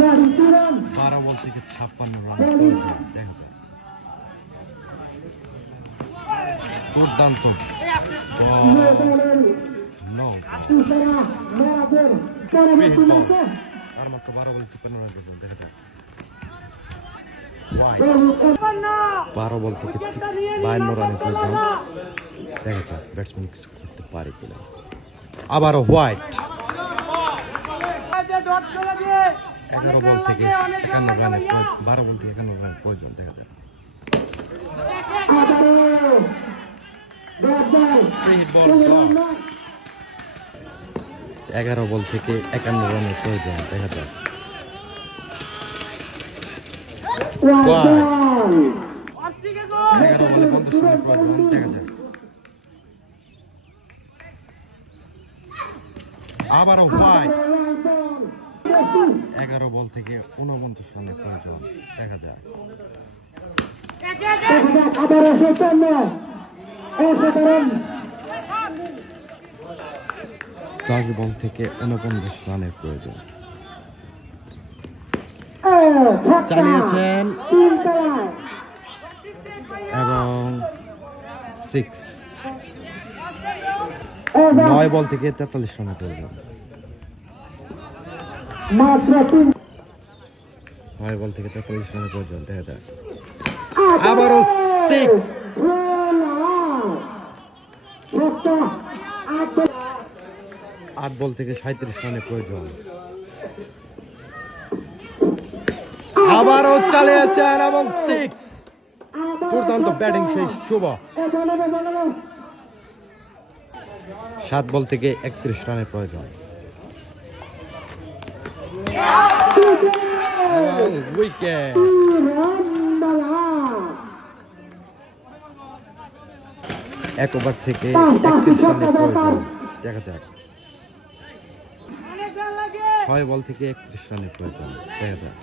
12 বল থেকে 56 রান দেখা যায়। দুর্দান্ত আর মাত্র 12 বল 53 রান পর্যন্ত দেখা যায়। 12 বল থেকে 52 রানের প্রয়োজন দেখা যায়। ব্যাটসম্যান কিছু করতে পারে কিনা। আবারও হোয়াইট 11 বল থেকে 51 রানের 12 বল থেকে 51 রানের প্রয়োজন দেখা যায়। ফ্রি হিট বল 11 বল থেকে 51 রানের প্রয়োজন দেখা যায়। 11 বলে 50 রানের প্রয়োজন দেখা যায়। আবারও হোয়াইট 11 বল থেকে 49 রানের প্রয়োজন দেখা যায়। 10 বল থেকে 49 রানের প্রয়োজন চালিয়েছেন এবং 6 9 বল থেকে 43 রানের প্রয়োজন। 9 বল থেকে 43 রানের প্রয়োজন দেখা যায়। আবারও 6 8 বল থেকে 37 রানের প্রয়োজন। আবারও চালিয়েছেন এবং 6 দুর্দান্ত ব্যাটিং শেষ শুভ। 7 বল থেকে 31 রানের প্রয়োজন এবং উইকেট। 1 ওভার থেকে 31 রানের প্রয়োজন দেখা যাক। 6 বল থেকে 31 রানের প্রয়োজন দেখা যাক।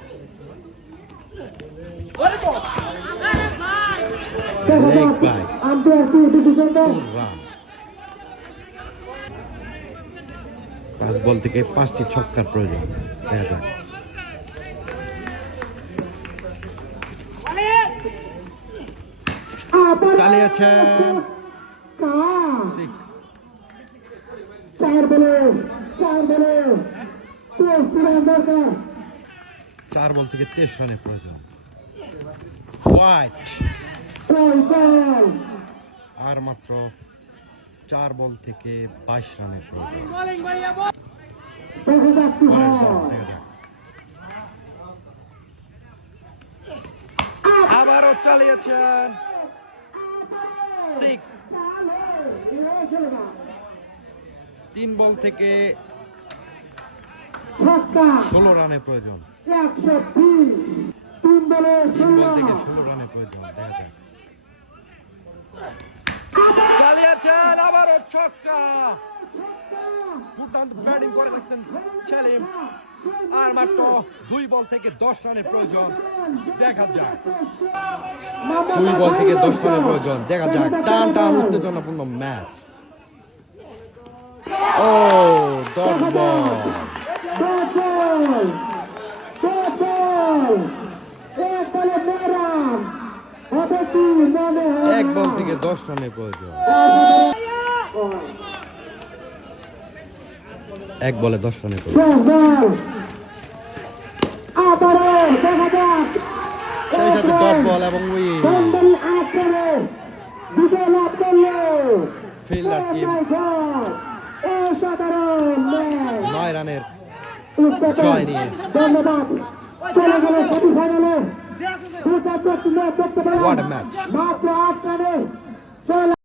Leg by run. 5 বল থেকে 5টি ছক্কার প্রয়োজন দেখা যাক। চালিয়েছেন 6 4 বল থেকে 23 রানের প্রয়োজন। হোয়াইট আর মাত্র 4 বল থেকে 22 রানের প্রয়োজন। আবারও চালিয়েছেন 6 3 বল থেকে 16 রানের প্রয়োজন। 3 বল থেকে 16 রানের প্রয়োজন দেখা যায়। চালিয়েছেন আবারও ছক্কা। দুর্দান্ত ব্যাটিং করে থাকছেন সেলিম। আর মাত্র 2 বল থেকে 10 রানের প্রয়োজন দেখা যায়। 2 বল থেকে 10 রানের প্রয়োজন দেখা যায়। টান টান উত্তেজনাপূর্ণ ম্যাচ। ও ডট বল 1 বল থেকে 10 রানের প্রয়োজন। 1 বলে 10 রানের প্রয়োজন। সেই সাথে ডট বল এবং উইকেট। ফিল্ডার টিম 9 রানের জয় নিয়ে। What a match!